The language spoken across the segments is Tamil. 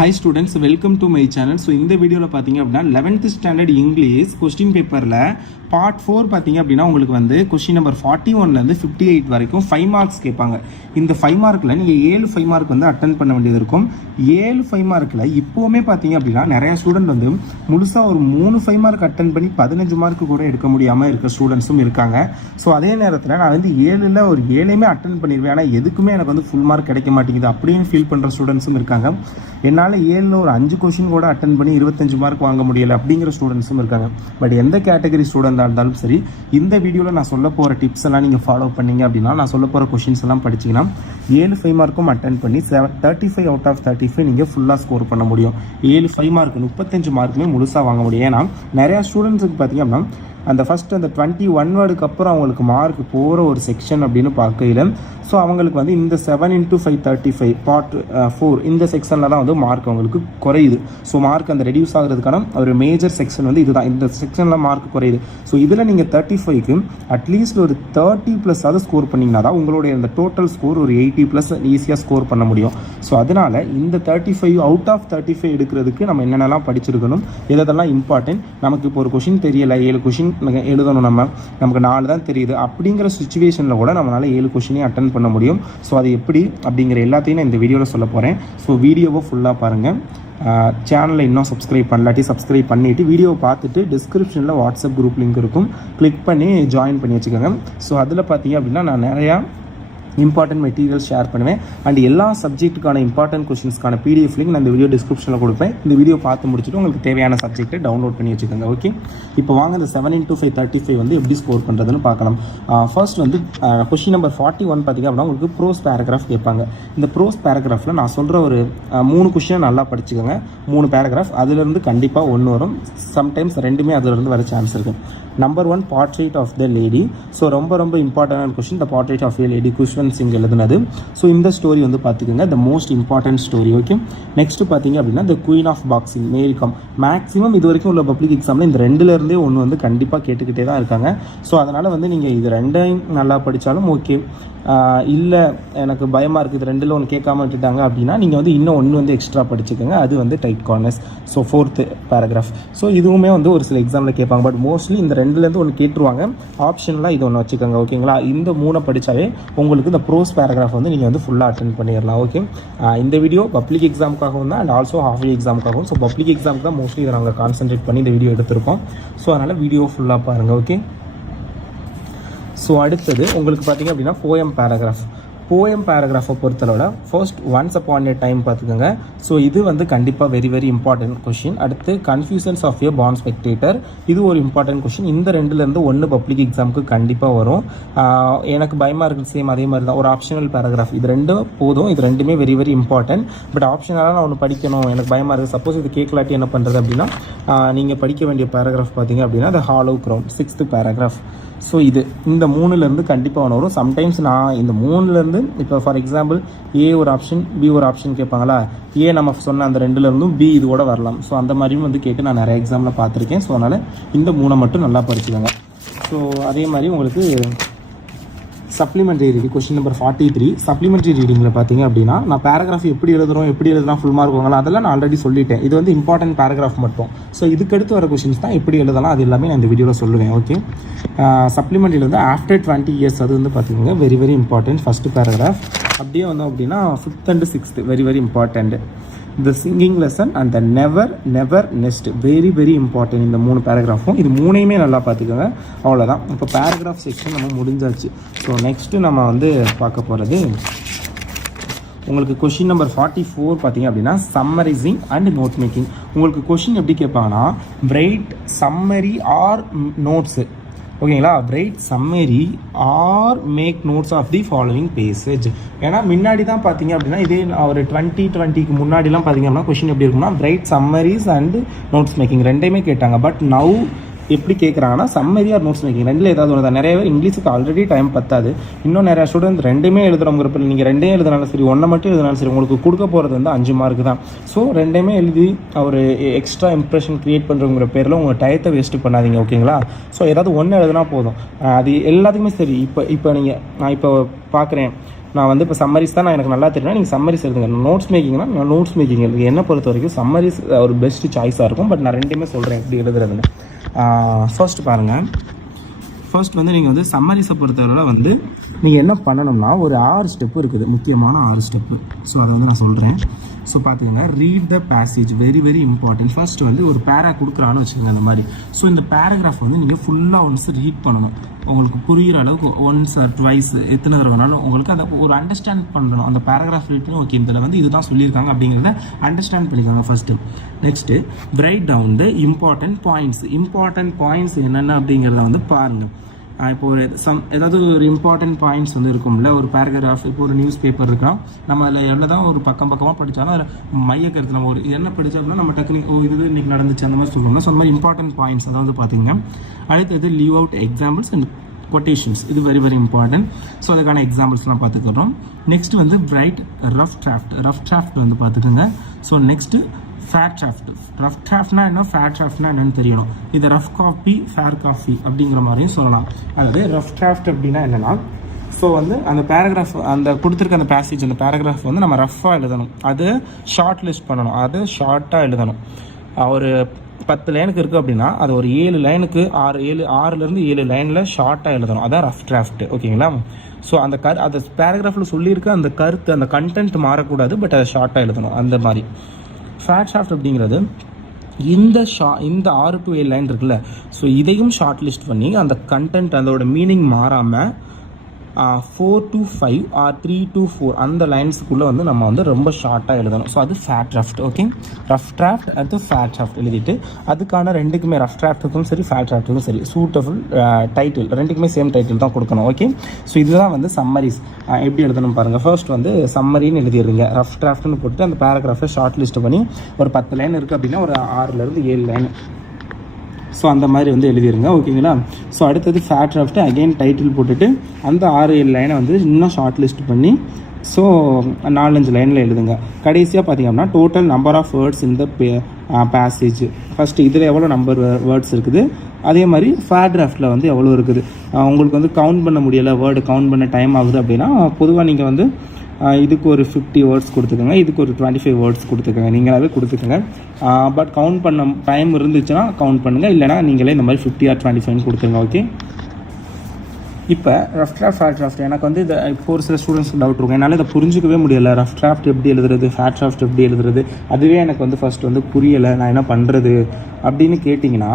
Hi students, welcome to my channel. So இந்த வீடியோவில் பார்த்தீங்க அப்படின்னா 11th ஸ்டாண்டர்ட் இங்கிலீஷ் கொஸ்டின் பேப்பரில் பார்ட் 4 பார்த்தீங்க அப்படின்னா உங்களுக்கு வந்து கொஸ்டின் நம்பர் 41லேருந்து 58 வரைக்கும் 5 மார்க்ஸ் கேட்பாங்க. இந்த 5 மார்க்கில் நீங்கள் 7 5 மார்க் வந்து அட்டன் பண்ண வேண்டியது இருக்கும். 7 5 மார்க்கில் இப்போவுமே பார்த்தீங்க அப்படின்னா நிறையா ஸ்டூடெண்ட் வந்து முழுசாக ஒரு 3 5 மார்க் அட்டன் பண்ணி 15 மார்க்கு கூட எடுக்க முடியாமல் இருக்க ஸ்டூடெண்ட்ஸும் இருக்காங்க. ஸோ அதே நேரத்தில் நான் வந்து 7ல் ஒரு 7மே அட்டன் பண்ணிடுவேன், ஆனால் எதுக்குமே எனக்கு வந்து ஃபுல் மார்க் கிடைக்க மாட்டேங்குது அப்படின்னு ஃபீல் பண்ணுற ஸ்டூடெண்ட்ஸும் இருக்காங்க. என்னால் 7ல் ஒரு 5 கொஷின் கூட அட்டன் பண்ணி 25 மார்க் வாங்க முடியலை அப்படிங்கிற ஸ்டூடெண்ட்ஸும் இருக்காங்க. பட் எந்த கேட்டகரி ஸ்டூடெண்டாக இருந்தாலும் சரி, இந்த வீடியோவில் நான் சொல்ல போகிற டிப்ஸ் எல்லாம் நீங்கள் ஃபாலோ பண்ணீங்க அப்படின்னா, நான் சொல்ல போகிற கொஷின்ஸ் எல்லாம் படிச்சிங்கன்னா 7 5 மார்க்கும் அட்டன் பண்ணி 35 அவுட் ஆஃப் 35 நீங்கள் ஃபுல்லாக ஸ்கோர் பண்ண முடியும். 7 5 மார்க் 35 மார்க்குமே முழுசாக வாங்க முடியும். ஏன்னா நிறையா ஸ்டூடெண்ட்ஸுக்கு பார்த்தீங்க அப்படின்னா அந்த ஃபஸ்ட்டு அந்த 21 வேர்டுக்கு அப்புறம் அவங்களுக்கு மார்க் போகிற ஒரு செக்ஷன் அப்படின்னு பார்க்கையில், ஸோ அவங்களுக்கு வந்து இந்த 7 × 5 35 பார்ட் 4 இந்த செக்ஷனில் தான் வந்து மார்க் அவங்களுக்கு குறையுது. ஸோ மார்க் அந்த ரெடியூஸ் ஆகிறதுக்கான ஒரு மேஜர் செக்ஷன் வந்து இதுதான். இந்த செக்ஷனில் மார்க் குறையுது. ஸோ இதில் நீங்கள் 35க்கு அட்லீஸ்ட் ஒரு 30+ அதை ஸ்கோர் பண்ணிங்கன்னா தான் உங்களுடைய அந்த டோட்டல் ஸ்கோர் ஒரு 80+ ஈஸியாக ஸ்கோர் பண்ண முடியும். ஸோ அதனால் இந்த 35 அவுட் ஆஃப் 35 எடுக்கிறதுக்கு நம்ம என்னென்னலாம் படிச்சிருக்கணும், எதெல்லாம் இம்பார்ட்டன்ட், நமக்கு இப்போ ஒரு கொஷின் தெரியலை, 7 கொஷின் எழுதணும், நமக்கு 4 தான் தெரியுது அப்படிங்கிற சுச்சுவேஷனில் கூட நம்மளால் 7 கொஷினையும் அட்டன் பண்ண முடியும். ஸோ அது எப்படி அப்படிங்கிற எல்லாத்தையும் நான் இந்த வீடியோவில் சொல்ல போகிறேன். ஸோ வீடியோவை ஃபுல்லாக பாருங்கள். சேனலை இன்னும் சப்ஸ்கிரைப் பண்ணலாட்டி சப்ஸ்கிரைப் பண்ணிவிட்டு வீடியோவை பார்த்துட்டு டிஸ்கிரிப்ஷனில் வாட்ஸ்அப் குரூப் லிங்க் இருக்கும், கிளிக் பண்ணி ஜாயின் பண்ணி வச்சுக்கோங்க. ஸோ அதில் பார்த்தீங்க அப்படின்னா நான் நிறையா இம்பார்ட்டன்ட் மெட்டீரியல்ஸ் ஷேர் பண்ணுவேன். அண்ட் எல்லா சப்ஜெக்ட்டுக்கான இம்பார்ட்டன்ட் கொஷின்ஸ்க்கான பிடிஎஃப் லிங்க் நான் இந்த வீடியோ டிஸ்கிரிப்ஷனில் கொடுப்பேன். இந்த வீடியோ பார்த்து முடிச்சுட்டு உங்களுக்கு தேவையான சப்ஜெக்ட்டை டவுன்லோட் பண்ணி வச்சுக்கோங்க. ஓகே, இப்போ வாங்க இந்த 7 × 5 35 வந்து எப்படி ஸ்கோர் பண்ணுறதுன்னு பார்க்கலாம். ஃபர்ஸ்ட் வந்து கொஷின் நம்பர் 41 பார்த்திங்க அப்படின்னா உங்களுக்கு ப்ரோஸ் பேராகிராஃப் கேட்பாங்க. இந்த ப்ரோஸ் பேராகிராஃபில் நான் சொல்கிற ஒரு 3 கொஷினை நல்லா படிச்சுக்கோங்க. 3 பேராகிராஃப் அதிலிருந்து கண்டிப்பாக 1 வரும், சம்டைம்ஸ் 2மே அதிலிருந்து வர சான்ஸ் இருக்குது. Number 1 portrait of the lady. So ரொம்ப இம்பார்ட்டன்டான question, the portrait of a lady, Khushwant Singh எழுதுனது. ஸோ இந்த ஸ்டோரி வந்து பார்த்துக்கோங்க, the most important story. Okay, next பார்த்தீங்க அப்படின்னா the queen of boxing, Mary Kom. Maximum இது வரைக்கும் உள்ள பப்ளிக் எக்ஸாமில் இந்த 2லேருந்தே ஒன்று வந்து கண்டிப்பாக கேட்டுக்கிட்டே தான் இருக்காங்க. ஸோ அதனால் வந்து நீங்கள் இது 2ஐயும் நல்லா படித்தாலும் ஓகே, இல்லை எனக்கு பயமாக இருக்குது, 2ல் ஒன்று கேட்காம விட்டுட்டாங்க அப்படின்னா நீங்கள் வந்து இன்னும் ஒன்று வந்து எக்ஸ்ட்ரா படிச்சுக்கோங்க. அது வந்து tight corners. So 4th paragraph. So இதுவுமே வந்து ஒரு சில எக்ஸாமில் கேட்பாங்க. பட் மோஸ்ட்லி இந்த 2லேருந்து ஒன்று கேட்டுருவாங்க. ஆப்ஷன்லாம் இது ஒன்று வச்சுக்கோங்க. ஓகேங்களா, இந்த 3 படித்தாலே உங்களுக்கு இந்த ப்ரோஸ் பேராகிராஃப் வந்து நீங்கள் வந்து ஃபுல்லாக அட்டென்ட் பண்ணிடலாம். ஓகே, இந்த வீடியோ பப்ளிக் எக்ஸாமுக்காகவும் தான் அண்ட் ஆல்சோ ஹாஃப் இயர் எக்ஸாமுக்காகவும். ஸோ பப்ளிக் எக்ஸாமுக்கு தான் மோஸ்ட்லி இதை நாங்கள் கான்சென்ட்ரேட் பண்ணி இந்த வீடியோ எடுத்திருக்கோம். ஸோ அதனால் வீடியோ ஃபுல்லாக பாருங்கள். ஓகே, ஸோ அடுத்தது உங்களுக்கு பார்த்தீங்க அப்படின்னா போயம் பேராகிராஃபை பொறுத்தளவில் first once upon a time பார்த்துக்கோங்க. ஸோ இது வந்து கண்டிப்பாக வெரி இம்பார்ட்டன்ட் கொஷின். அடுத்து கன்ஃபியூஷன்ஸ் ஆஃப் எ பாண்ட் ஸ்பெக்டேட்டர், இது ஒரு இம்பார்ட்டன்ட் கொஷின். இந்த 2லேருந்து 1 பப்ளிக் எக்ஸாமுக்கு கண்டிப்பாக வரும். எனக்கு பயமாக இருக்குது, சேம் அதே மாதிரி தான் ஒரு ஆப்ஷனல் பேராகிராஃப். இது 2 போதும், இது 2மே வெரி இம்பார்ட்டன்ட். பட் ஆப்ஷனலாக நான் ஒன்று படிக்கணும், எனக்கு பயமாக இருக்குது, சப்போஸ் இது கேட்கலாட்டி என்ன பண்ணுறது அப்படின்னா, நீங்கள் படிக்க வேண்டிய பேராகிராஃப் பார்த்தீங்க அப்படின்னா the hollow ground, 6th paragraph. So இந்த 3லேருந்து கண்டிப்பாக ஒன்று வரும். சம்டைம்ஸ் நான் இந்த 3லேருந்து இப்போ ஃபார் எக்ஸாம்பிள் ஏ ஒரு ஆப்ஷன், பி ஒரு ஆப்ஷன் கேட்பாங்களா, ஏ நம்ம சொன்ன அந்த 2லேருந்தும் பி இது கூட வரலாம். ஸோ அந்த மாதிரியும் வந்து கேட்டு நான் நிறைய எக்ஸாமில் பார்த்துருக்கேன். ஸோ அதனால் இந்த 3 மட்டும் நல்லா படிச்சுக்கோங்க. ஸோ அதே மாதிரி உங்களுக்கு supplementary reading question number 43. Supplementary ரீடிங்கில் பார்த்தீங்க அப்படின்னா நான் பேராகிராஃப் எப்படி எழுதுறோம் ஃபுல் மார்க் வாங்கலாம் அதெல்லாம் நான் ஆல்ரெடி சொல்லிட்டேன். இது வந்து இம்பார்ட்டன்ட் பேராகிராஃப் மட்டும். ஸோ இதுக்கடுத்து வர கொஸ்டின்ஸ் தான் எப்படி எழுதலாம், அது எல்லாமே நான் இந்த வீடியோவில் சொல்லுவேன். ஓகே, சப்ளிமெண்ட்ரியில் வந்து ஆஃப்டர் 20 years அது வந்து பார்த்துக்கோங்க, வெரி இம்பார்ட்டன்ட் ஃபஸ்ட்டு பேராகிராஃப். அப்படியே வந்தோம் அப்படின்னா 5th and 6th very important. The singing lesson and the never nest very important. இந்த 3 பேராகிராஃபும், இது 3ஐயுமே நல்லா பார்த்துக்கோங்க. அவ்வளோதான், இப்போ பேராகிராஃப் செக்ஷன் நம்ம முடிஞ்சாச்சு. ஸோ நெக்ஸ்ட்டு நம்ம வந்து பார்க்க போகிறது உங்களுக்கு கொஷின் நம்பர் 44 பார்த்தீங்க அப்படின்னா சம்மரைசிங் அண்ட் நோட் மேக்கிங். உங்களுக்கு கொஷின் எப்படி கேட்பாங்கன்னா ரைட் சம்மரி ஆர் நோட்ஸு. ஓகேங்களா, write summary or make notes of the following passage. ஏன்னா முன்னாடி தான் பார்த்தீங்க அப்படின்னா இதே ஒரு 2020க்கு முன்னாடிலாம் பார்த்தீங்க அப்படின்னா கொஷின் எப்படி இருக்குன்னா right summaries and notes making 2மே கேட்டாங்க. பட் நவ் எப்படி கேட்குறாங்கன்னா சம்மரி ஆர் நோட்ஸ் மேக்கிங் 2ல் ஏதாவது ஒன்று தான். நிறைய பேர் இங்கிலீஷுக்கு ஆல்ரெடி டைம் பத்தாது, இன்னும் நிறையா ஸ்டூடெண்ட் 2மே எழுதுகிறவங்க. நீங்கள் 2 எழுதினாலும் சரி, 1 மட்டும் எழுதினாலும் சரி, உங்களுக்கு கொடுக்க போகிறது வந்து 5 மார்க் தான். ஸோ 2மே எழுதி ஒரு எக்ஸ்ட்ரா இம்ப்ரெஷன் க்ரியேட் பண்ணுறவங்கிற பேரில் உங்கள் டயத்தை வேஸ்ட்டு பண்ணாதீங்க. ஓகேங்களா, ஸோ ஏதாவது 1 எழுதுனா போதும். அது எல்லாத்துக்குமே சரி. இப்போ நான் பார்க்குறேன் நான் வந்து இப்போ சம்மரிஸ் தான் எனக்கு நல்லா தெரியும், நீங்கள் சம்மரிஸ் எழுதுங்க. நோட்ஸ் மேக்கிங்னா நான் நோட்ஸ் மேக்கிங் எழுதுங்க. என்னை பொறுத்த வரைக்கும் சம்மரிஸ் ஒரு பெஸ்ட் சாய்ஸாக இருக்கும். பட் நான் ரெண்டுமே சொல்கிறேன் எப்படி எழுதுறதுன்னு. ஃபர்ஸ்ட் பாருங்கள், ஃபர்ஸ்ட் வந்து நீங்கள் வந்து சம்மரிஸை பொறுத்தவரை வந்து நீங்கள் என்ன பண்ணணும்னா ஒரு 6 ஸ்டெப்பு இருக்குது, முக்கியமான 6 ஸ்டெப்பு. ஸோ அதை வந்து நான் சொல்கிறேன். ஸோ பார்த்துக்கோங்க, read the passage, very very important. First வந்து ஒரு பேரா கொடுக்குறான்னு வச்சுக்கோங்க அந்த மாதிரி. ஸோ இந்த பேராகிராஃப் வந்து நீங்கள் ஃபுல்லாக ஒன்ஸ் ரீட் பண்ணணும். உங்களுக்கு புரிகிற அளவுக்கு ஒன்ஸ் ஆர் ட்வைஸ் எத்தனை தடவை வேணாலும் உங்களுக்கு அதை ஒரு அண்டர்ஸ்டாண்ட் பண்ணணும். அந்த பேராகிராஃப் ரீட் பண்ணி ஓகே இதில் வந்து இதுதான் சொல்லியிருக்காங்க அப்படிங்கிறத அண்டர்ஸ்டாண்ட் பண்ணிக்கோங்க first. Next write down the important points என்னென்ன அப்படிங்கிறத வந்து பாருங்கள். இப்போ ஒரு ஏதாவது ஒரு இம்பார்ட்டன்ட் பாயிண்ட்ஸ் வந்து இருக்கும்ல ஒரு பேராகிராஃப். இப்போ ஒரு நியூஸ் பேப்பர் இருக்கா, நம்ம அதில் எவ்வளோ தான் ஒரு பக்கமாக படித்தாலும் அதில் மையக்கருத்து நம்ம ஒரு என்ன படித்தோம் அப்படின்னா நம்ம டெக்னிக் இது இன்றைக்கி நடந்துச்சு அந்த மாதிரி சொல்லுவாங்க. ஸோ அந்த மாதிரி இம்பார்ட்டன்ட் பாயிண்ட்ஸ் அதாவது பார்த்தீங்கன்னா அடுத்தது leave out examples and quotations. இது வெரி வெரி இம்பார்ட்டன்ட். ஸோ அதுக்கான எக்ஸாம்பிள்ஸ்லாம் பார்த்துக்கிறோம். நெக்ஸ்ட் வந்து ரைட் ரஃப் டிராஃப்ட் வந்து பார்த்துக்கோங்க. So next fair draft. Rough டிராஃப்ட்னா என்ன, ஃபேர் டிராஃப்ட்னா என்னன்னு தெரியணும். இது ரஃப் காப்பி ஃபேர் காப்பி அப்படிங்கிற மாதிரியும் சொல்லலாம். அதாவது ரஃப் டிராஃப்ட் அப்படின்னா என்னென்னா, ஸோ வந்து அந்த பேராகிராஃப் அந்த கொடுத்துருக்க அந்த பேசேஜ் அந்த பேராகிராஃப் வந்து நம்ம ரஃப்பாக எழுதணும். அது ஷார்ட் லிஸ்ட் பண்ணணும், அது ஷார்ட்டாக எழுதணும். ஒரு 10 லைனுக்கு இருக்குது அப்படின்னா அது ஒரு 7 லைனுக்கு 6லேருந்து 7 லைனில் ஷார்ட்டாக எழுதணும். அதான் ரஃப் டிராஃப்ட். ஓகேங்களா? ஸோ அந்த அந்த பேராகிராஃபில் சொல்லியிருக்க அந்த கருத்து அந்த கண்டென்ட் மாறக்கூடாது, பட் அதை ஷார்ட்டாக எழுதணும். அந்த மாதிரி ஃபேர் டிராஃப்ட் அப்படிங்கிறது இந்த 6 to 7 லைன் இருக்குல்ல, ஸோ இதையும் ஷார்ட் லிஸ்ட் பண்ணி அந்த கண்டென்ட் அதோட மீனிங் மாறாமல் 4 to 5 ஆர் 3 to 4 அந்த லைன்ஸுக்குள்ளே வந்து நம்ம வந்து ரொம்ப ஷார்ட்டாக எழுதணும். ஸோ அது fair draft. Okay, rough draft அது ஃபேர் டிராஃப்ட் எழுதிட்டு அதுக்கான ரெண்டுக்குமே ரஃப் டிராஃப்ட்டுக்கும் சரி ஃபேர் டிராஃப்ட்டுக்கும் சரி சூட்டபுள் டைட்டில், ரெண்டுக்குமே சேம் டைட்டில் தான் கொடுக்கணும். ஓகே, ஸோ இதுதான் வந்து சம்மரிஸ் எப்படி எழுதணும் பாருங்கள். ஃபர்ஸ்ட் வந்து சம்மரின்னு எழுதிடுங்க. ரஃப் டிராஃப்ட்னு போட்டு அந்த பேராகிராஃபை ஷார்ட் லிஸ்ட் பண்ணி ஒரு 10 லைன் இருக்குது அப்படின்னா ஒரு 6லேருந்து 7 லைன். ஸோ அந்த மாதிரி வந்து எழுதிடுங்க. ஓகேங்களா? ஸோ அடுத்தது ஃபேர் டிராஃப்ட்டு அகெயின் டைட்டில் போட்டுட்டு அந்த 6-7 லைனை வந்து இன்னும் ஷார்ட் லிஸ்ட் பண்ணி ஸோ 4-5 லைனில் எழுதுங்க. கடைசியாக பார்த்தீங்கன்னா டோட்டல் நம்பர் ஆஃப் வேர்ட்ஸ் இந்த பேசேஜ். ஃபஸ்ட்டு இதில் எவ்வளோ நம்பர் வேர்ட்ஸ் இருக்குது, அதே மாதிரி ஃபேர் டிராஃப்டில் வந்து எவ்வளோ இருக்குது. உங்களுக்கு வந்து கவுண்ட் பண்ண முடியலை, வேர்டு கவுண்ட் பண்ண டைம் ஆகுது அப்படின்னா பொதுவாக நீங்கள் வந்து இதுக்கு ஒரு 50 வேர்ட்ஸ் கொடுத்துக்கோங்க, இதுக்கு ஒரு 25 வேர்ட்ஸ் கொடுத்துக்கோங்க, நீங்களாவே கொடுத்துக்கோங்க. பட் கவுண்ட் பண்ண டைம் இருந்துச்சுன்னா கவுண்ட் பண்ணுங்கள், இல்லைனா நீங்களே இந்த மாதிரி 50 or 25 கொடுத்துருங்க. ஓகே, இப்போ ரஃப் டிராஃப்ட் ஃபேர் டிராஃப்ட் எனக்கு வந்து இதை இப்போ ஒரு சில ஸ்டூடெண்ட்ஸ்க்கு டவுட் இருக்கும், என்னால் இதை புரிஞ்சிக்கவே முடியலை. ரஃப் டிராஃப்ட் எப்படி எழுதுறது, ஃபேர் டிராஃப்ட் எப்படி எழுதுறது, அதுவே எனக்கு வந்து ஃபஸ்ட் வந்து புரியலை, நான் என்ன பண்ணுறது அப்படின்னு கேட்டிங்கன்னா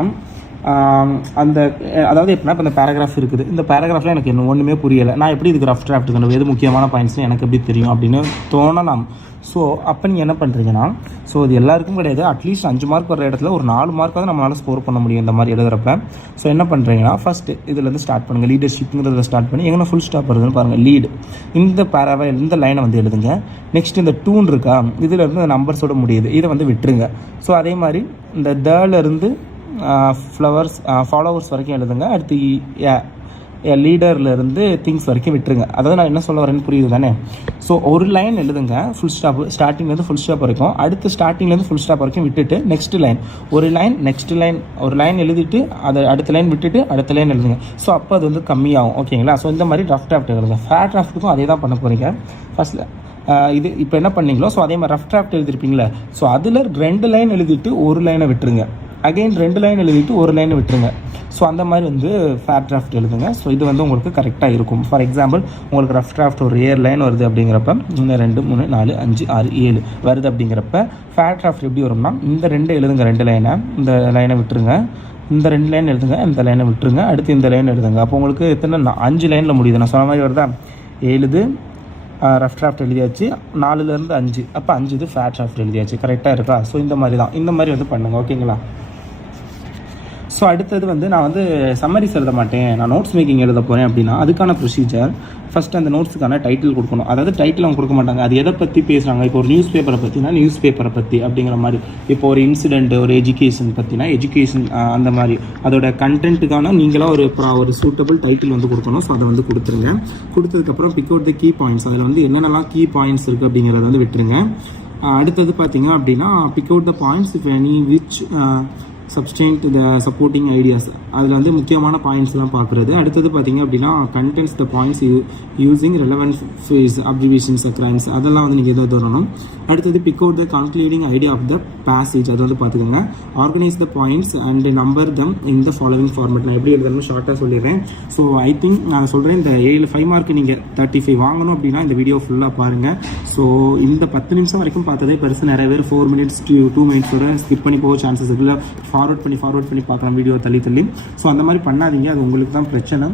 அந்த அதாவது எப்படின்னா இப்போ இந்த பேராகிராஃப் இருக்குது, இந்த பேராகிராஃபில் எனக்கு என்ன ஒன்றுமே புரியலை, நான் எப்படி இதுக்கு ரஃப் டிராஃப்ட் இருக்கணும், எது முக்கியமான பாயிண்ட்ஸ்னு எனக்கு எப்படி தெரியும் அப்படின்னு தோணலாம். ஸோ அப்போ நீங்கள் என்ன பண்ணுறீங்கன்னா, ஸோ இது எல்லாருக்கும் கிடையாது, அட்லீஸ்ட் 5 மார்க் வர இடத்துல ஒரு 4 மார்க்காவது நம்மளால் ஸ்கோர் பண்ண முடியும் இந்த மாதிரி எழுதுறப்ப. ஸோ என்ன பண்ணுறீங்கன்னா ஃபஸ்ட்டு இதுலேருந்து ஸ்டார்ட் பண்ணுங்கள், லீடர்ஷிப்புங்கிறத ஸ்டார்ட் பண்ணி எங்கே ஃபுல் ஸ்டாப் வருதுன்னு பாருங்கள். லீடு இந்த பேராவை இந்த லைனை வந்து எழுதுங்க. நெக்ஸ்ட் இந்த டூன் இருக்கா, இதிலேருந்து நம்பர்ஸோட முடியுது, இதை வந்து விட்டுருங்க. ஸோ அதே மாதிரி இந்த தேர்லேருந்து ஃபாலோவர்ஸ் வரைக்கும் எழுதுங்க. அடுத்து லீடர்லேருந்து திங்ஸ் வரைக்கும் விட்டுருங்க. அதாவது நான் என்ன சொல்ல வரேன்னு புரியுது தானே? ஸோ ஒரு லைன் எழுதுங்க ஃபுல் ஸ்டாப், ஸ்டார்டிங்லேருந்து ஃபுல் ஸ்டாப் வரைக்கும், அடுத்து ஸ்டார்டிங்லேருந்து ஃபுல் ஸ்டாப் வரைக்கும் விட்டுட்டு நெக்ஸ்ட் லைன் ஒரு லைன், நெக்ஸ்ட் லைன் ஒரு லைன் எழுதிட்டு அதை அடுத்த லைன் விட்டுட்டு அடுத்த லைன் எழுதுங்க. ஸோ அப்போ அது வந்து கம்மியாகும். ஓகேங்களா? ஸோ இந்த மாதிரி ரஃப் டிராஃப்ட் எழுதுங்க. ஃபேர் டிராஃப்ட்டுக்கும் அதே தான் பண்ண போகிறீங்க. ஃபஸ்ட்டில் இது இப்போ என்ன பண்ணீங்களோ ஸோ அதே மாதிரி ரஃப் டிராஃப்ட் எழுதிருப்பீங்களே, ஸோ அதில் 2 லைன் எழுதிட்டு ஒரு லைனை விட்டுருங்க, அகெயின் 2 லைன் எழுதிட்டு ஒரு லைன் விட்டுருங்க. ஸோ அந்த மாதிரி வந்து ஃபேர் டிராஃப்ட் எழுதுங்க. ஸோ இது வந்து உங்களுக்கு கரெக்டாக இருக்கும். ஃபார் எக்ஸாம்பிள் உங்களுக்கு ரஃப் டிராஃப்ட் ஒரு 7 லைன் வருது அப்படிங்கிறப்ப 1 2 3 4 5 6 7 வருது அப்படிங்கிறப்ப ஃபேர் டிராஃப்ட் எப்படி வரும்னா இந்த 2 எழுதுங்க, 2 லைனை, இந்த லைனை விட்டுருங்க, இந்த 2 லைன் எழுதுங்க, இந்த லைனை விட்டுருங்க, அடுத்து இந்த லைன் எழுதுங்க. அப்போ உங்களுக்கு எத்தனை 5 லைனில் முடியுது. நான் சொன்ன மாதிரி வருதா? 7 ரஃப் டிராஃப்ட் எழுதியாச்சு, 4லேருந்து 5, அப்போ 5 இது ஃபேர் டிராஃப்ட் எழுதியாச்சு. கரெக்டாக இருக்கா? ஸோ இந்த மாதிரி தான், இந்த மாதிரி வந்து பண்ணுங்கள். ஓகேங்களா? ஸோ அடுத்தது வந்து நான் வந்து சம்மரிஸ் எழுத மாட்டேன், நான் நோட்ஸ் மேக்கிங் எழுத போகிறேன் அப்படின்னா அதுக்கான ப்ரொசீஜர் ஃபஸ்ட்டு அந்த நோட்ஸுக்கான டைட்டில் கொடுக்கணும். அதாவது டைட்டில் அவங்க கொடுக்க மாட்டாங்க, அது எதை பற்றி பேசுகிறாங்க. இப்போ ஒரு நியூஸ் பேப்பரை பற்றினா நியூஸ் பேப்பரை பற்றி அப்படிங்கிற மாதிரி, இப்போ ஒரு இன்சிடென்ட் ஒரு எஜுகேஷன் பற்றினா எஜுகேஷன் அந்த மாதிரி அதோட கண்டென்ட்டுக்கான நீங்களாக ஒரு சூட்டபிள் டைட்டில் வந்து கொடுக்கணும். ஸோ அதை வந்து கொடுத்துருங்க. கொடுத்ததுக்கப்புறம் pick out the key points, அதில் வந்து என்னென்னலாம் கீ பாயிண்ட்ஸ் இருக்குது அப்படிங்கிறத வந்து விட்டுருங்க. அடுத்தது பார்த்தீங்க அப்படின்னா pick out the points if any which substantiate the supporting ideas அதில் வந்து முக்கியமான பாயிண்ட்ஸ்லாம் பார்க்குறது. அடுத்தது பார்த்தீங்க அப்படின்னா condense the points using relevant phrase abbreviations crimes அதெல்லாம் வந்து நீங்கள் எதாவது வரணும். அடுத்தது pick out the concluding idea of the passage அது வந்து பார்த்துக்கோங்க. Organise the points and number them in the following format. நான் எப்படி எழுதணும்னு ஷார்ட்டாக சொல்லிடுறேன். ஸோ ஐ திங்க் நான் சொல்கிறேன் இந்த 5 மார்க்கு நீங்கள் 35 வாங்கணும் அப்படின்னா இந்த வீடியோ ஃபுல்லாக பாருங்கள். ஸோ இந்த 10 நிமிஷம் வரைக்கும் பார்த்ததே பெருசு. நிறைய பேர் 4 minutes to 2 minutes வரை ஸ்கிப் பண்ணி போக சான்சஸ் இல்லை. ஃபார்வர்ட் பண்ணி பார்க்கலாம் வீடியோ தள்ளி. ஸோ அந்த மாதிரி பண்ணாதீங்க, அது உங்களுக்கு தான் பிரச்சனை.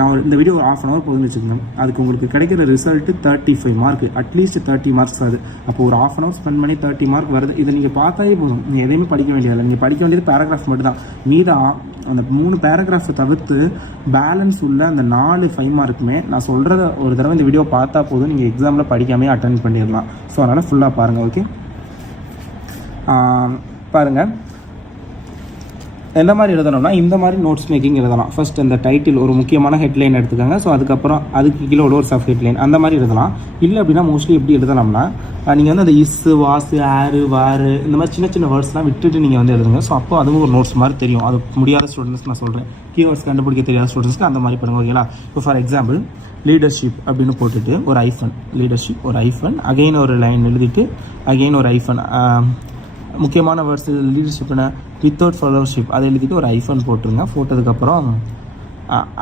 நான் இந்த வீடியோ ஒரு 1/2 hour போகுதுன்னு வச்சுக்கோங்க, அதுக்கு உங்களுக்கு கிடைக்கிற ரிசல்ட்டு 35 மார்க், அட்லீஸ்ட் 30 மார்க்ஸ் அது. அப்போ ஒரு 1/2 hour ஸ்பெண்ட் பண்ணி 30 மார்க் வருது. இதை நீங்கள் பார்த்தாலே போதும், நீங்கள் எதையுமே படிக்க வேண்டியதில்லை. நீங்கள் படிக்க வேண்டியது பேராகிராஃப் மட்டும் தான். மீதம் அந்த 3 பேராகிராஃபை தவிர்த்து பேலன்ஸ் உள்ள அந்த 4 5 மார்க்குமே நான் சொல்கிறத ஒரு தடவை இந்த வீடியோ பார்த்தா போதும், நீங்கள் எக்ஸாமில் படிக்காமே அட்டன் பண்ணிடலாம். ஸோ அதனால் ஃபுல்லாக பாருங்கள். ஓகே, பாருங்கள் எந்த மாதிரி எழுதணும்னா இந்த மாதிரி நோட்ஸ் மேக்கிங் எழுதலாம். ஃபர்ஸ்ட் அந்த டைட்டில் ஒரு முக்கியமான ஹெட்லைன் எடுத்துக்கோங்க. ஸோ அதுக்கப்புறம் அதுக்கு கீழே ஒரு சப் ஹெட்லைன் அந்த மாதிரி எழுதலாம். இல்லை அப்படின்னா மோஸ்ட்லி எப்படி எழுதலாம்னா நீங்கள் வந்து அந்த இஸ், வாஸ், ஆறு, வாரு இந்த மாதிரி சின்ன சின்ன வேர்ட்ஸ்லாம் விட்டுட்டு நீங்கள் வந்து எழுதுங்க. ஸோ அப்போ அதுவும் ஒரு நோட்ஸ் மாதிரி தெரியும். அது முடியாத ஸ்டூடெண்ட்ஸ்க்கு நான் சொல்கிறேன், கீவேர்ட்ஸ் கண்டுபிடிக்க தெரியாத ஸ்டூடெண்ட்ஸ்க்கு அந்த மாதிரி பண்ணுங்க. ஓகேங்களா? இப்போ ஃபார் எக்ஸாம்பிள் லீடர்ஷிப் அப்படின்னு போட்டுட்டு ஒரு ஐஃபன், லீடர்ஷிப் ஒரு ஐஃபன், அகெயின் ஒரு லைன் எழுதிட்டு அகெயின் ஒரு ஐஃபன், முக்கியமான வேர்ட்ஸ் லீடர்ஷிப்னா வித்தவுட் ஃபாலோவர்ஷிப் அதை எழுதிட்டு ஒரு ஐஃபன் போட்டுருங்க. போட்டதுக்கப்புறம்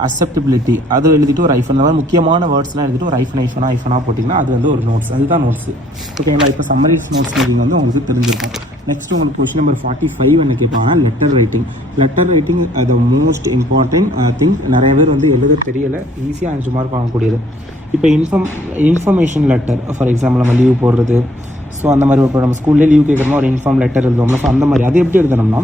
அக்செப்டபிலிட்டி அது எழுதிட்டு ஒரு ஐஃபன். அந்த மாதிரி முக்கியமான வேர்ட்ஸ்லாம் எழுதிட்டு ஒரு ஐஃபனாக போட்டிங்கன்னா அது வந்து ஒரு நோட்ஸ். அதுதான் நோட்ஸு. ஓகேங்களா? இப்போ சம்மரிஸ் நோட்ஸ் மேக்கிங் வந்து உங்களுக்கு தெரிஞ்சிருக்கும். நெக்ஸ்ட் உங்களுக்கு கொஸ்டின் நம்பர் 45 என்ன கேட்பாங்கன்னா லெட்டர் ரைட்டிங் அது மோஸ்ட் இம்பார்ட்டன்ட் திங். நிறைய பேர் வந்து எழுத தெரியலை, ஈஸியாக 5 மார்க் வாங்கக்கூடியது. இப்போ இன்ஃபர்மேஷன் லெட்டர் ஃபார் எக்ஸாம்பிள் நம்ம லீவ் போடுறது. ஸோ அந்த மாதிரி இப்போ நம்ம ஸ்கூல்லே லீவ் கேட்குறோம்னா ஒரு இன்ஃபார்ம் லெட்டர் எழுதுவோம்னா, ஸோ அந்த மாதிரி அது எப்படி எழுதணும்னா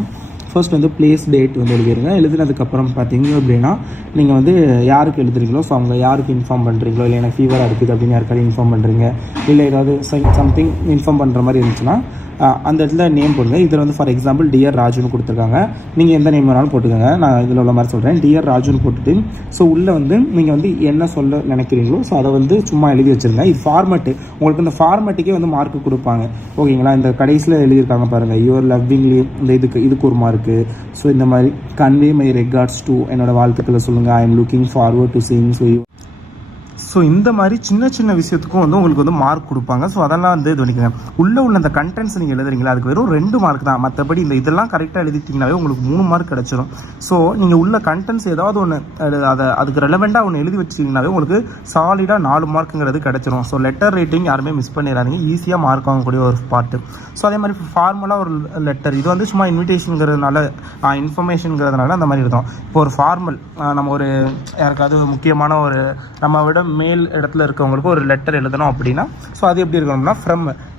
ஃபர்ஸ்ட் வந்து பிளேஸ் டேட் வந்து எழுதிடுங்க. எழுதினதுக்கப்புறம் பார்த்தீங்க அப்படின்னா நீங்கள் வந்து யாருக்கு எழுதுறீங்களோ, ஸோ அவங்க யாருக்கு இன்ஃபார்ம் பண்ணுறீங்களோ, இல்லை எனக்கு ஃபீவராக இருக்குது அப்படின்னு யாருக்காவது இன்ஃபார்ம் பண்ணுறீங்க, இல்லை ஏதாவது சம்திங் இன்ஃபார்ம் பண்ணுற மாதிரி இருந்துச்சுன்னா அந்த இடத்துல நேம் போடுங்க. இதில் வந்து ஃபார் எக்ஸாம்பிள் டியர் ராஜுன்னு கொடுத்துருக்காங்க. நீங்கள் எந்த நேம் வேணாலும் போட்டுக்கோங்க. நான் இதில் உள்ள மாதிரி சொல்கிறேன், டியர் ராஜுன்னு போட்டுட்டு ஸோ உள்ளே வந்து நீங்கள் வந்து என்ன சொல்ல நினைக்கிறீங்களோ ஸோ அதை வந்து சும்மா எழுதி வச்சுருங்க. இது ஃபார்மேட்டு, உங்களுக்கு இந்த ஃபார்மேட்டுக்கே வந்து மார்க்கு கொடுப்பாங்க. ஓகேங்களா? இந்த கடைசியில் எழுதியிருக்காங்க பாருங்கள், யுவர் லவ்விங்லி, இந்த இதுக்கு ஒரு மார்க்கு. ஸோ இந்த மாதிரி கன்வே மை ரெகார்ட்ஸ் டு, என்னோட வாழ்த்துக்களை சொல்லுங்கள், I am looking forward to seeing so இந்த மாதிரி சின்ன சின்ன விஷயத்துக்கும் வந்து உங்களுக்கு வந்து மார்க் கொடுப்பாங்க. ஸோ அதெல்லாம் வந்து இது பண்ணிக்கோங்க. உள்ள அந்த கண்டென்ட்ஸ் நீங்கள் எழுதுறீங்களா அதுக்கு வெறும் 2 மார்க் தான். மற்றபடி இதெல்லாம் கரெக்டாக எழுதிட்டிங்கனாவே உங்களுக்கு 3 மார்க் கிடச்சிடும். ஸோ நீங்கள் உள்ள கண்டென்ட்ஸ் ஏதாவது ஒன்று அதுக்கு ரெலவெண்ட்டாக ஒன்று எழுதி வச்சிட்டிங்கனாவே உங்களுக்கு சாலிடாக 4 மார்க்குங்கிறது கிடச்சிரும். ஸோ லெட்டர் ரைட்டிங் யாருமே மிஸ் பண்ணிடாதீங்க, ஈஸியாக மார்க் வாங்கக்கூடிய ஒரு பார்ட்டு. ஸோ அதே மாதிரி ஃபார்மலாக ஒரு லெட்டர், இது வந்து சும்மா இன்விடேஷனுங்கிறதுனால இன்ஃபர்மேஷனுங்கிறதுனால அந்த மாதிரி இருக்கும். இப்போ ஒரு ஃபார்மல் நம்ம ஒரு யாருக்காவது முக்கியமான ஒரு நம்ம விட மேல் இடத்துல இருக்கவங்களுக்கு ஒரு லெட்டர் எழுதணும் அப்படின்னா ஸோ அது எப்படி இருக்கணும்னா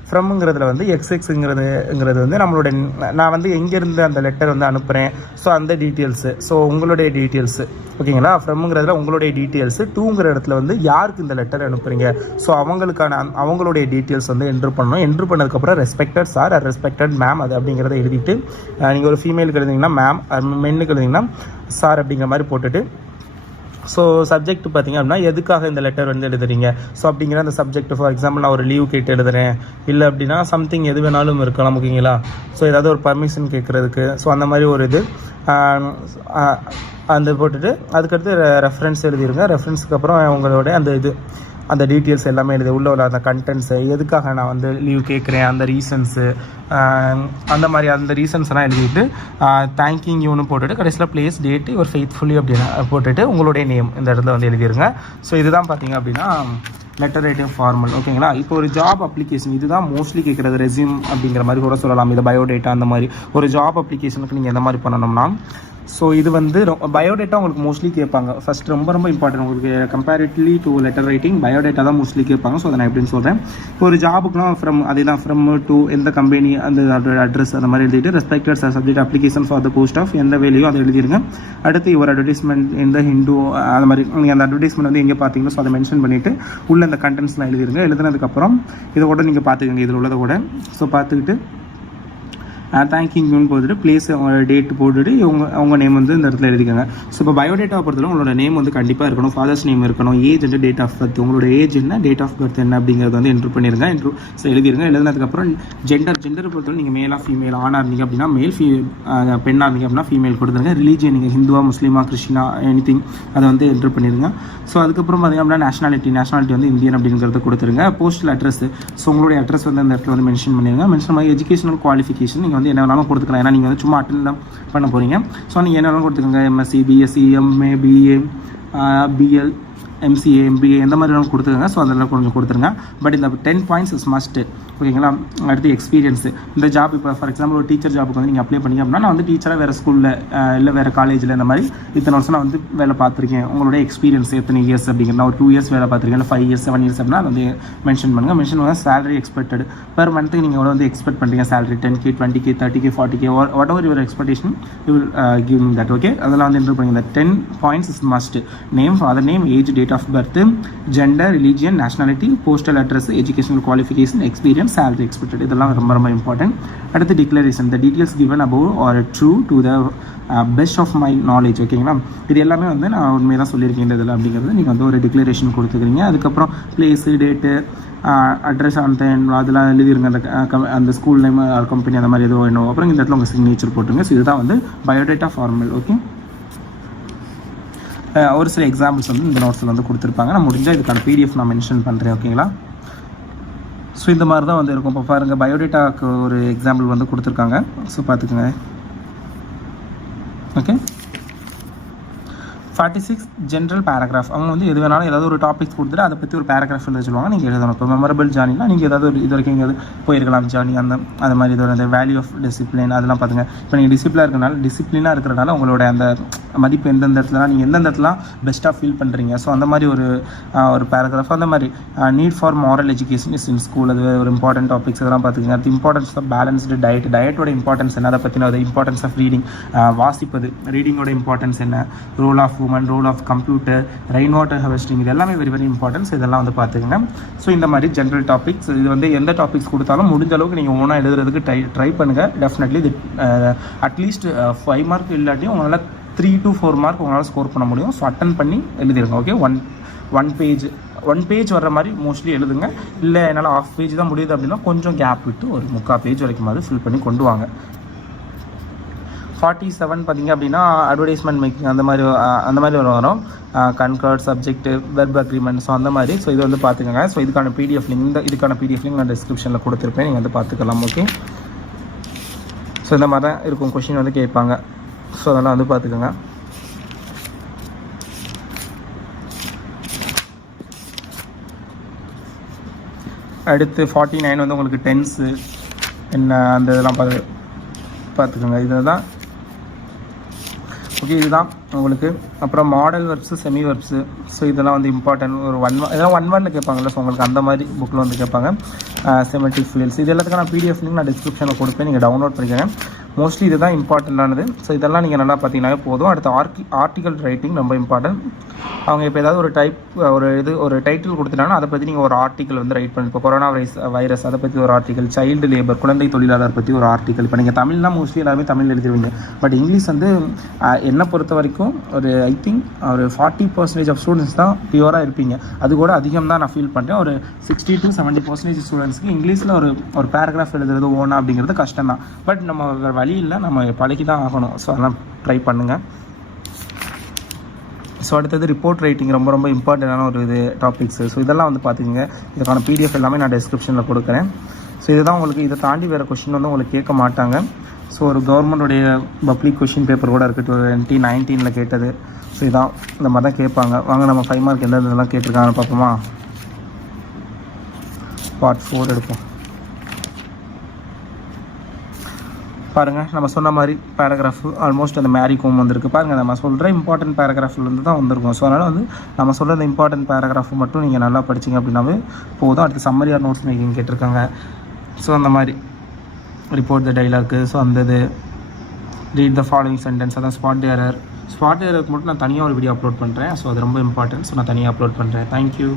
ஃப்ரம்ங்கிறதுல வந்து எக்ஸ்ங்கிறது வந்து நம்மளுடைய நான் வந்து எங்கேருந்து அந்த லெட்டர் வந்து அனுப்புகிறேன் ஸோ அந்த டீட்டெயில்ஸு, ஸோ உங்களுடைய டீட்டெயில்ஸு. ஓகேங்களா? ஃப்ரம்ங்கிறதுல உங்களுடைய டீட்டெயில்ஸு, டூங்கிற இடத்துல வந்து யாருக்கு இந்த லெட்டர் அனுப்புகிறீங்க ஸோ அவங்களுடைய டீட்டெயில்ஸ் வந்து என்ட்ரு பண்ணணும். என்ட்ரு பண்ணதுக்கப்புறம் respected sir or respected ma'am அது அப்படிங்கிறத எழுதிட்டு நீங்கள் ஒரு ஃபீமேலுக்கு எழுதிங்கன்னா மேம், மென்னுக்கு எழுதிங்கன்னா சார் அப்படிங்கிற மாதிரி போட்டுட்டு ஸோ சப்ஜெக்ட் பார்த்தீங்க அப்படின்னா எதுக்காக இந்த லெட்டர் வந்து எழுதுறீங்க ஸோ அப்படிங்கிற அந்த சப்ஜெக்ட். ஃபார் எக்ஸாம்பிள் நான் ஒரு லீவ் கேட்டு எழுதுறேன், இல்லை அப்படின்னா சம்திங் எது வேணாலும் இருக்கலாம். ஓகேங்களா? ஸோ ஏதாவது ஒரு பர்மிஷன் கேட்குறதுக்கு ஸோ அந்த மாதிரி ஒரு இது அந்த போட்டுட்டு அதுக்கடுத்து ரெஃபரன்ஸ் எழுதிருங்க. ரெஃபரன்ஸுக்கு அப்புறம் உங்களோட அந்த டீட்டெயில்ஸ் எல்லாமே எழுதி உள்ள அந்த கண்டென்ட்ஸு, எதுக்காக நான் வந்து லீவ் கேட்குறேன் அந்த ரீசன்ஸு, அந்த ரீசன்ஸ்லாம் எழுதிட்டு தேங்க்யூ யூன்னு போட்டுட்டு கடைசியில் பிளேஸ் டேட்டு ஒரு ஃபெய்த்ஃபுல்லி அப்படின்னு போட்டுட்டு உங்களுடைய நேம் இந்த இடத்துல வந்து எழுதிருங்க. ஸோ இதுதான் பார்த்தீங்க அப்படின்னா லெட்டர் ரைட்டிங் ஃபார்மல். ஓகேங்களா? இப்போ ஒரு ஜாப் அப்ளிகேஷன் இதுதான் மோஸ்ட்லி கேட்குறது, ரெஸ்யூம் அப்படிங்கிற மாதிரி கூட சொல்லலாம். இது பயோடேட்டா அந்த மாதிரி ஒரு ஜாப் அப்ளிகேஷனுக்கு நீங்கள் எந்த மாதிரி பண்ணணும்னா ஸோ இது வந்து பயோடேட்டா உங்களுக்கு மோஸ்ட்லி கேட்பாங்க. ஃபஸ்ட் ரொம்ப இம்பார்ட்டன்ட் உங்களுக்கு comparatively to letter writing biodata தான் மோஸ்ட்லி கேட்பாங்க. ஸோ அதை நான் எப்படின்னு சொல்கிறேன். இப்போ ஒரு ஜாபுக்குலாம் ஃப்ரம் டு எந்த கம்பெனி அந்த அட்ரஸ் அந்த மாதிரி எழுதிட்டு respected subject application for the post of எந்த வேலையோ அதை எழுதிருங்க. அடுத்து ஒரு அட்வர்டைஸ்மெண்ட் இந்த ஹிந்து அந்த மாதிரி நீங்கள் அந்த அட்வர்டைஸ்மெண்ட் வந்து எங்கே பார்த்தீங்களோ ஸோ அதை மென்ஷன் பண்ணிவிட்டு உள்ள அந்த கண்டென்ட்ஸ்லாம் எழுதிருங்க. எழுதுனதுக்கப்புறம் இதை கூட நீங்கள் பார்த்துக்கோங்க, இதில் உள்ளதை கூட. ஸோ பார்த்துக்கிட்டு தேங்க்யூ போட்டுட்டு பிளேஸ் டேட் போட்டுட்டு அவங்க நேம் வந்து இந்த இடத்துல எழுதிக்கோங்க. ஸோ இப்போ பயோடேட்டா பொறுத்தவரை உங்களோட நேம் வந்து கண்டிப்பாக இருக்கணும், ஃபாதர்ஸ் நேம் இருக்கணும், age and date of birth, உங்களோட ஏஜ் என்ன, டேட் ஆஃப் பர்த் என்ன அப்படிங்கிறது வந்து என்ட்ரு பண்ணிடுங்க. ஸோ எழுதிருங்க. எழுதினதுக்கப்புறம் ஜெண்டர் பொறுத்தவரை நீங்கள் மேலாக ஃபீமேல், ஆனாக இருந்தீங்க அப்படின்னா மேல், பெண்ணாக இருந்தீங்க அப்படின்னா ஃபீமேல் கொடுத்துருங்க. ரிலீஜியன் நீங்கள் ஹிந்துவா, முஸ்லீமா, கிறிஸ்டினா, எனிதிங் அதை வந்து என்ட்ரு பண்ணிடுங்க. ஸோ அதுக்கப்புறம் பார்த்தீங்க அப்படின்னா நேஷனாலிட்டி வந்து இந்தியன் அப்படிங்கிறத கொடுத்துருங்க. போஸ்டல் அட்ரஸ், ஸோ உங்களுடைய அட்ரஸ் வந்து அந்த இடத்துல வந்து மென்ஷன் பண்ணிடுங்க. மென்ஷன் பண்ணி எஜுகேஷனல் குவாலிஃபிகேஷன் நீங்கள் வந்து என்ன வேணாலும் கொடுத்துக்கலாம். ஏன்னா நீங்கள் வந்து சும்மா அட்டெண்ட் தான் பண்ண போகிறீங்க. ஸோ நீங்கள் என்ன வேணாலும் கொடுத்துக்கோங்க. MSc, BSc, MA, BA, BL, MCA, MBA எந்த மாதிரி வேணாலும் கொடுத்துருங்க. ஸோ அதெல்லாம் கொஞ்சம் கொடுத்துருங்க. பட் இந்த 10 பாயிண்ட்ஸ் இஸ் மஸ்ட்டு. ஓகேங்களா? அடுத்து எக்ஸ்பீரியன்ஸு. இந்த ஜாப் இப்போ ஃபார் எக்ஸாம்பிள் ஒரு டீச்சர் ஜாப்புக்கு வந்து நீங்கள் அப்ளை பண்ணிங்க அப்படின்னா, நான் வந்து டீச்சராக வேறு ஸ்கூலில் இல்லை வேறு காலேஜில் இந்த மாதிரி இத்தனை வருஷம் நான் வந்து வேலை பார்த்துருக்கேன், உங்களுடைய எக்ஸ்பீரியன்ஸ் எத்தனை இயர்ஸ் அப்படிங்கிறது, நான் ஒரு 2 இயர்ஸ் வேலை பார்த்துருக்கேன், இல்லை 5 இயர்ஸ் 7 இயர்ஸ் அப்படின்னா அது வந்து மென்ஷன் பண்ணுங்கள். மென்ஷன் பண்ணால் சேலரி எக்ஸ்பெக்டட் பெர் மந்த்துக்கு நீங்கள் எவ்வளோ வந்து எக்ஸ்பெக்ட் பண்ணுறீங்க, salary 10K, 20K, 30K, 40K, whatever your expectation you will give that. Okay, அதெல்லாம் வந்து என்ட்ரு பண்ணுங்க. இந்த 10 points is must. Name, father name, age, date of birth, gender, religion, nationality, postal address, educational qualification, experience, salary expected, இதெல்லாம் ரொம்ப ரொம்ப இம்பார்ட்டன்ட். அடுத்து declaration, the details given above are true to the best of my knowledge. ஓகேங்களா? இது எல்லாமே வந்து நான் உண்மையாக தான் சொல்லியிருக்கேன் இந்த இதில் அப்படிங்கிறது நீங்கள் வந்து ஒரு டிக்ளரேஷன் கொடுத்துக்கிறீங்க. அதுக்கப்புறம் பிளேஸு, டேட்டு, அட்ரஸ் அந்த அதெல்லாம் எழுதிருங்க. அந்த ஸ்கூல் நேம், கம்பெனி அந்த மாதிரி எதுவும் வேணும். அப்புறம் இந்த இடத்துல உங்கள் சிக்னேச்சர் போட்டுருங்க. ஸோ இதுதான் வந்து பயோடேட்டா ஃபார்மல். ஓகே, ஒரு சில எக்ஸாம்பிள்ஸ் வந்து இந்த நோட்ஸில் வந்து கொடுத்துருப்பாங்க. நான் முடிஞ்சால் இதுக்கான PDF நான் மென்ஷன் பண்ணுறேன். ஓகேங்களா? ஸோ இந்த மாதிரி தான் வந்து இருக்கும். இப்போ பாருங்கள், பயோடேட்டாவுக்கு ஒரு எக்ஸாம்பிள் வந்து கொடுத்துருக்காங்க. ஸோ பார்த்துக்குங்க. Okay, 46 general paragraph. அவங்க வந்து எது வேணாலும் ஏதாவது ஒரு டாபிக்ஸ் கொடுத்துட்டு அதை பற்றி ஒரு பேராகிராஃப் எழுத சொல்லுவாங்க, நீங்கள் எழுதணும். இப்போ மெமரபிள் ஜேர்னினா நீங்கள் ஏதாவது ஒரு இது வரைக்கும் எங்கேயாவது போயிருக்கலாம் ஜேர்னி, அந்த மாதிரி இது அந்த வேல்யூ ஆஃப் டிசிப்ளின் அதெல்லாம் பார்த்துங்க. இப்போ நீங்கள் டிசிப்ளினாக இருக்கிறனால உங்களோட அந்த மதிப்பு எந்தெந்த இடத்துல நீங்கள் எந்தெந்த இடத்துல பெஸ்ட்டாக ஃபீல் பண்ணுறீங்க. ஸோ அந்த மாதிரி ஒரு பேராகிராஃப். அந்த மாதிரி need for moral education is in school, அது ஒரு இம்பார்ட்டன்ட் டாபிக்ஸ் அதெல்லாம் பார்த்துக்கங்க. அது இம்பார்ட்டன்ஸ் ஆஃப் பேலன்ஸ்டு டயட்டோட இம்பார்ட்டன்ஸ் என்ன, அதை பற்றின அது இம்பார்ட்டன்ஸ் ஆஃப் ரீடிங், வாசிப்பது, ரீடிங்கோட இம்பார்ட்டன்ஸ் என்ன, role of role of computer, rain water harvesting, இது எல்லாமே வெரி வெரி இம்பார்ட்டன்ஸ். இதெல்லாம் வந்து பார்த்துக்கங்க. ஸோ இந்த மாதிரி ஜென்ரல் டாபிக்ஸ், இது வந்து எந்த டாபிக்ஸ் கொடுத்தாலும் முடிஞ்ச அளவுக்கு நீங்கள் ஓனாக எழுதுறதுக்கு ட்ரை பண்ணுங்கள். டெஃபினெட்லி இது அட்லீஸ்ட் 5 மார்க் இல்லாட்டியும் உங்களால் 3 to 4 மார்க் உங்களால் ஸ்கோர் பண்ண முடியும். ஸோ அட்டன் பண்ணி எழுதிருங்க. ஓகே, ஒன் பேஜ் வர்ற மாதிரி மோஸ்ட்லி எழுதுங்க. இல்லை என்னால் ½ பேஜ் தான் முடியுது அப்படின்னா கொஞ்சம் கேப் விட்டு ஒரு 3/4 பேஜ் வரைக்கும் மாதிரி ஃபில் பண்ணி கொண்டு வாங்க. 47 பார்த்தீங்க அப்படின்னா அட்வர்டைஸ்மெண்ட் மேக்கிங் அந்த மாதிரி வரும். கன்கர்ட், சப்ஜெக்ட், வெர்ப் அக்ரிமெண்ட், ஸோ அந்த மாதிரி. ஸோ இது வந்து பார்த்துக்கோங்க. ஸோ இதுக்கான PDF லிங்க் நான் டிஸ்கிரிப்ஷனில் கொடுத்துருப்பேன், நீங்கள் வந்து பார்த்துக்கலாம். ஓகே, ஸோ இந்த மாதிரி தான் இருக்கும். கொஷின் வந்து கேட்பாங்க. ஸோ அதெல்லாம் வந்து பார்த்துக்கோங்க. அடுத்து 49 வந்து உங்களுக்கு டென்ஸு என்ன அந்த இதெல்லாம் பார்த்துக்கோங்க. இதுதான் ஓகே, இதுதான் உங்களுக்கு. அப்புறம் மாடல் வெர்ப்ஸு, செமி வெர்ப்ஸு, ஸோ இதெல்லாம் வந்து இம்பார்ட்டன்ட். ஒரு இதெல்லாம் 1 வேர்டில் கேட்பாங்கல்ல, ஸோ உங்களுக்கு அந்த மாதிரி புக்கில் வந்து கேட்பாங்க. செமெட்டிக் ஃபீல்ஸ், இது எல்லாத்துக்கான PDF லிங்க் நான் டிஸ்கிரிப்ஷனில் கொடுப்பேன், நீங்கள் டவுன்லோட் பண்ணிக்கோங்க. மோஸ்ட்லி இதுதான் இம்பார்ட்டண்ட்டானது. ஸோ இதெல்லாம் நீங்கள் நல்லா பார்த்தீங்கன்னாவே போதும். அடுத்து ஆர்டிக்கல் ரைட்டிங் ரொம்ப இம்பார்ட்டன்ட். அவங்க இப்போ ஏதாவது ஒரு டைட்டில் கொடுத்துட்டாங்கன்னா அதை பற்றி நீங்கள் ஒரு ஆர்டிக்கல் வந்து ரைட் பண்ணி, இப்போ கொரோனா வைரஸ் அதை பற்றி ஒரு ஆர்டிக்கல், சைல்டு லேபர் குழந்தை தொழிலாளர் பற்றி ஒரு ஆர்டிக்கல். இப்போ நீங்கள் தமிழ்னா மோஸ்ட்லி எல்லாருமே தமிழ் எழுதிடுவீங்க. பட் இங்கிலீஷ் வந்து என்னை பொறுத்த வரைக்கும் ஒரு ஐ திங்க் ஒரு 40% ஆஃப் ஸ்டூடெண்ட்ஸ் தான் பியூராக இருப்பீங்க. அது கூட அதிகம் தான் நான் ஃபீல் பண்ணுறேன். ஒரு 60 to 70% ஸ்டூடெண்ட்ஸ்க்கு இங்கிலீஷில் ஒரு பேராகிராஃப் எழுதுறது ஓனா அப்படிங்கிறது கஷ்டம் தான். பட் நம்ம வேறு வழி இல்லை, நம்ம பழகி தான் ஆகணும். ஸோ அதெல்லாம் ட்ரை பண்ணுங்கள். ஸோ அடுத்தது ரிப்போர்ட் ரைட்டிங், ரொம்ப ரொம்ப இம்பார்ட்டண்டான ஒரு டாபிக்ஸு. ஸோ இதெல்லாம் வந்து பார்த்துக்கங்க. இதுக்கான PDF எல்லாமே நான் டிஸ்கிரிப்ஷனில் கொடுக்குறேன். ஸோ இதுதான் உங்களுக்கு. இதை தாண்டி வேறு கொஷின் வந்து உங்களுக்கு கேட்க மாட்டாங்க. ஸோ ஒரு கவர்மெண்ட்டுடைய பப்ளிக் கொஷின் பேப்பர் கூட இருக்குது, 2019 கேட்டது. ஸோ இதான் இந்த மாதிரி தான் கேட்பாங்க. வாங்க நம்ம 5 மார்க் எந்த இதெல்லாம் கேட்டிருக்காங்க பார்ப்போமா. Part 4 எடுப்போம். பாருங்கள், நம்ம சொன்ன மாதிரி பேராகிராஃப் ஆல்மோஸ்ட் அந்த மேரி கோம் வந்திருக்கு. பாருங்கள், நம்ம சொல்கிற இம்பார்ட்டன்ட் பேராகிராஃப்லேருந்து தான் வந்திருக்கும். ஸோ அதனால் வந்து நம்ம சொல்கிற அந்த இம்பார்ட்டன்ட் பேராகிராஃப் மட்டும் நீங்கள் நல்லா படிச்சிங்க அப்படின்னாவே போதும். அடுத்து சம்மரி ஆர் நோட்ஸ் மேக்கிங் கேட்டிருக்காங்க. ஸோ அந்த மாதிரி ரிப்போர்ட் த டைலாக்கு, ஸோ அந்த இது ரீட் த ஃபாலோவிங் சென்டென்ஸ், அதான் ஸ்பாட் எரருக்கு மட்டும் நான் தனியாக ஒரு வீடியோ அப்லோட் பண்ணுறேன். ஸோ அது ரொம்ப இம்பார்ட்டன்ட். ஸோ நான் தனியாக அப்லோட் பண்ணுறேன். தேங்க்யூ.